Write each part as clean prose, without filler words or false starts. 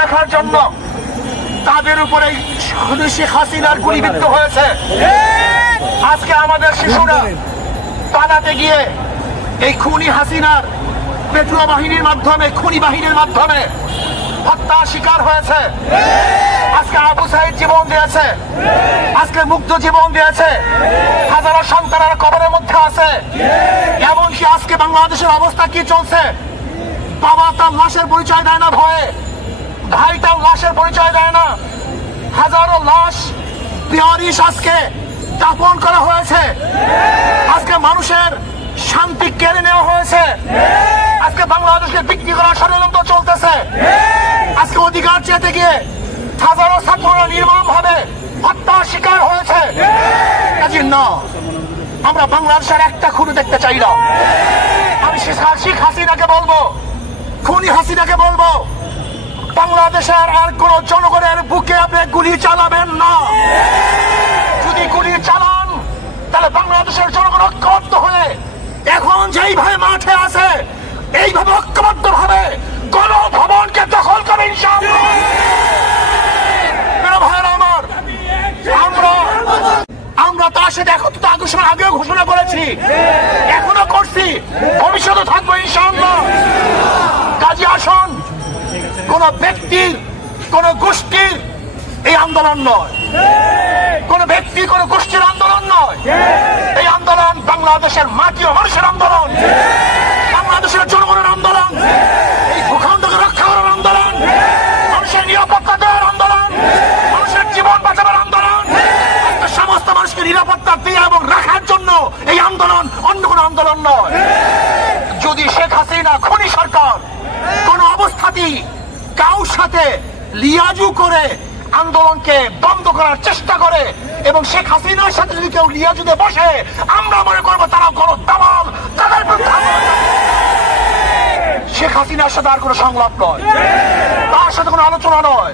দেখার জন্য তাদের উপরে শেখ হাসিনার গুলিবিদ্ধ হয়েছে। আজকে আমাদের শিশুরা পালাতে গিয়ে এই খুনি হাসিনার পেটুয়া বাহিনীর মাধ্যমে, খুনি বাহিনীর মাধ্যমে হত্যার শিকার হয়েছে। আজকে আবু সাইদ জীবন দিয়েছে, আজকে মুগ্ধ জীবন দিয়েছে, হাজারো সন্তানেরা কবরের মধ্যে আছে। এমনকি আজকে বাংলাদেশের অবস্থা কি চলছে, বাবা তার লাশের পরিচয় দেয় না ভয়ে, ভাই তার লাশের পরিচয় দেয় না। হাজারো লাশ বেয়ারিশ আজকে দাফন করা হয়েছে। আজকে মানুষের শান্তি কেড়ে নেওয়া হয়েছে। আজকে বাংলাদেশকে বিক্রি করার ষড়যন্ত্র চলতেছে। আজকে অধিকার চেতে গিয়ে হাজারো ছাত্ররা নির্মমভাবে হত্যার শিকার হয়েছে। কাজে না, আমরা বাংলাদেশের একটা খুনি দেখতে চাই না। আমি শেখ হাসিনাকে বলবো, খুনি হাসিনাকে বলবো, বাংলাদেশের আর কোন জনগণের বুকে আপনি গুলি চালাবেন না। যদি গুলি চালান তাহলে বাংলাদেশের জনগণ ঐক্যবদ্ধ হয়ে এখন যেইভাবে মাঠে আছে এইভাবে ঐক্যবদ্ধ ভাবে গণভবনকে দখল করে ইনশাআল্লাহ। আমার আমরা তার সাথে একত্রিত আকর্ষণ আগেও ঘোষণা করেছি, এখনো করছি, ভবিষ্যতে থাকবো ইনশাআল্লাহ। কাজী আসন কোন ব্যক্তির, কোন গোষ্ঠীর এই আন্দোলন নয়, কোন ব্যক্তি, কোন গোষ্ঠীর আন্দোলন নয়। এই আন্দোলন বাংলাদেশের মাটি ও মানুষের আন্দোলন, বাংলাদেশের জনগণের আন্দোলন, এই ভূখণ্ডকে রক্ষা করার আন্দোলন, মানুষের নিরাপত্তা দেওয়ার আন্দোলন, মানুষের জীবন বাঁচাবার আন্দোলন, সমস্ত মানুষকে নিরাপত্তা দিয়ে এবং রাখার জন্য এই আন্দোলন, অন্য কোন আন্দোলন নয়। যদি শেখ হাসিনা খুনি সরকার কোন অবস্থাতেই কারোর সাথে লিয়াজু করে আন্দোলনকে বন্ধ করার চেষ্টা করে এবং শেখ হাসিনার সাথে যদি কেউ লিয়াজুতে বসে, আমরা মনে করবো তারা কোনো দালাল, তাদের শেখ হাসিনার সাথে আর কোনো সংলাপ নয়, তার সাথে কোনো আলোচনা নয়।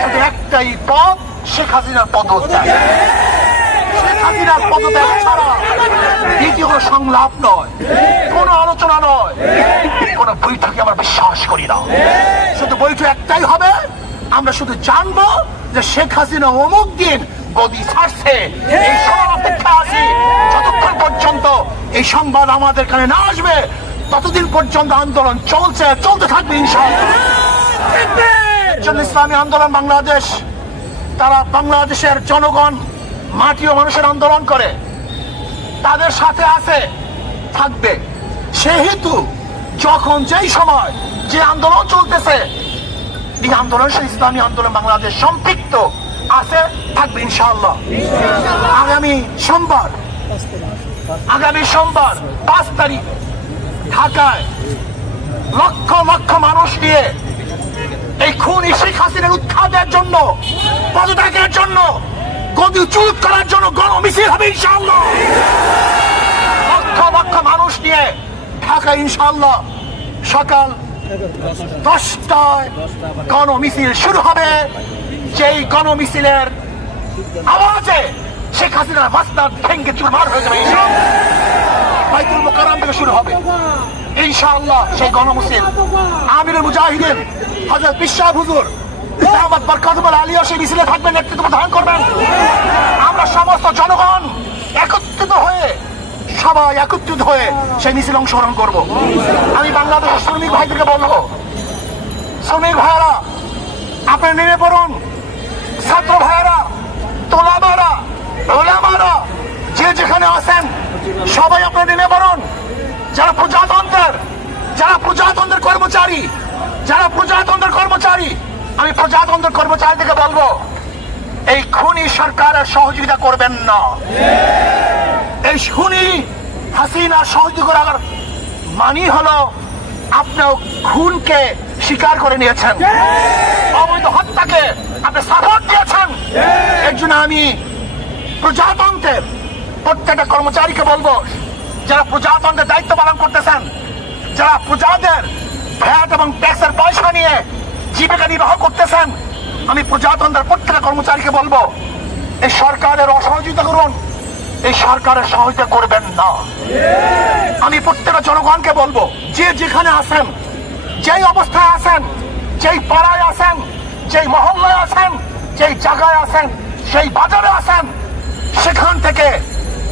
শুধু একটাই পথ, শেখ হাসিনার পদত্যাগ। শেখ হাসিনার পদত্যাগ ছাড়া দ্বিতীয় কোনো সংলাপ নয়, কোনো আলোচনা নয়, কোন বৈঠকে আমরা বিশ্বাস করি না। শুধু বৈঠক একটাই হবে, আমরা শুধু জানবো যে শেখ হাসিনা অমুক দিন গদি ছাড়ছে, এই সময় অপেক্ষা আছি। যতক্ষণ পর্যন্ত এই সংবাদ আমাদের কানে না আসবে ততদিন পর্যন্ত আন্দোলন চলছে, চলতে থাকবে ইনশাআল্লাহ। ইসলামী আন্দোলন বাংলাদেশ, তারা বাংলাদেশের জনগণ, মাটি ও মানুষের আন্দোলন করে, তাদের সাথে আছে, থাকবে। সেহেতু যখন যেই সময় যে আন্দোলন চলতেছে, এই আন্দোলন ইসলামী আন্দোলন বাংলাদেশ সম্পৃক্ত আছে, থাকবে ইনশাআল্লাহ। আগামী সোমবার 5 তারিখ ঢাকায় লক্ষ লক্ষ মানুষ নিয়ে এই খুনি শেখ হাসিনার উৎখাতের জন্য, পদত্যাগের জন্য, গদিচ্যুত করার জন্য গণমিছিল হবে ইনশাআল্লাহ। লক্ষ লক্ষ মানুষ নিয়ে ঢাকা ইনশাআল্লাহ সকাল 10টায় গণমিছিল শুরু হবে। যেই গণমিছিলের আওয়াজে শেখ হাসিনার মাস্টার ভেঙ্গে চুরমার হয়ে যাবে ইনশাআল্লাহ। বাইতুল মোকাররম থেকে শুরু হবে ইনশাআল্লাহ সেই গণমিছিল। আমিরুল মুজাহিদিন হযরত বিশ্বাস হুজুর দাওয়াত বরকতুল আলিয়া সেই মিছিলে থাকবেন, নেতৃত্ব প্রদান করবেন। আমরা সমস্ত জনগণ একত্রিত হয়ে, সবাই একত্রিত হয়ে সেই মিছিলে অংশগ্রহণ করব। আমি বাংলাদেশের শ্রমিক ভাইদেরকে বলবো, শ্রমিক ভাইয়েরা আপনারা নেমে পড়ুন, ছাত্র ভাইয়েরা, তোলাবারা, ওলামারা, যে যেখানে আছেন সবাই আপনারা নেমে পড়ুন। যারা প্রজাতন্ত্রের কর্মচারী, আমি প্রজাতন্ত্রের কর্মচারীদেরকে বলবো, এই খুনি সরকারের সহযোগিতা করবেন না। এই খুনি হাসিনা সহযোগিতা করার মানি হলো আপনি খুনকে স্বীকার করে নিয়েছেন, অবৈধ হত্যাকে আপনি সাপোর্ট দিয়েছেন। এর জন্য আমি প্রজাতন্ত্রের প্রত্যেকটা কর্মচারীকে বলবো, যারা প্রজাতন্ত্রের দায়িত্ব পালন করতেছেন, যারা প্রজাদের ভ্যাট এবং ট্যাক্সের পয়সা নিয়ে জীবিকা নির্বাহ করতেছেন, আমি প্রজাতন্ত্রের প্রত্যেকটা কর্মচারীকে বলবো, এই সরকারের অসহযোগিতা করুন, এই সরকারের সহযোগিতা করবেন না। আমি প্রত্যেকটা জনগণকে বলবো, যে যেখানে আছেন, যেই অবস্থায় আছেন, যেই পাড়ায় আছেন, যেই মহল্লায় আছেন, যেই জায়গায় আছেন, সেই বাজারে আছেন, সেখান থেকে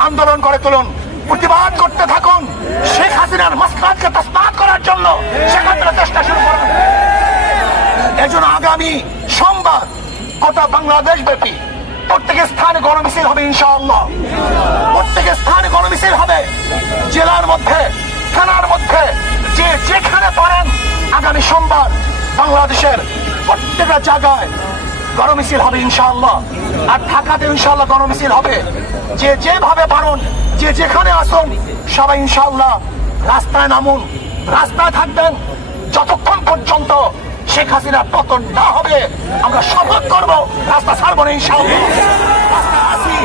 আন্দোলন করে তুলুন, প্রতিবাদ করতে থাকুন। শেখ হাসিনার মাসকাতকে তসমাত করার জন্য সেখান থেকে চেষ্টা শুরু করুন। এজন্য আগামী সোমবার গোটা বাংলাদেশ ব্যাপী প্রত্যেক স্থানে গণমিছিল হবে ইনশাআল্লাহ। প্রত্যেক স্থানে গণমিছিল হবে, জেলার মধ্যে, থানার মধ্যে, যে যেখানে পারেন আগামী সোমবার বাংলাদেশের প্রত্যেকটা জায়গায় গণমিছিল হবে ইনশাআল্লাহ। আর ঢাকাতে ইনশাআল্লাহ গণমিছিল হবে। যে যেভাবে পারুন, যে যেখানে আসুন, সবাই ইনশাআল্লাহ রাস্তায় নামুন, রাস্তায় থাকবেন যতক্ষণ পর্যন্ত শেখ হাসিনা পতন না হবে। আমরা শপথ করবো রাস্তা ছাড়বো না ইনশাআল্লাহ। রাস্তায় আসি,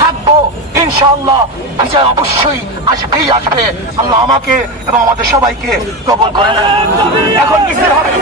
থাকবো ইনশাআল্লাহ। বিজয় অবশ্যই আসবেই আসবে। আল্লাহ আমাকে এবং আমাদের সবাইকে কবুল করে নেন। এখন মিছিল হবে।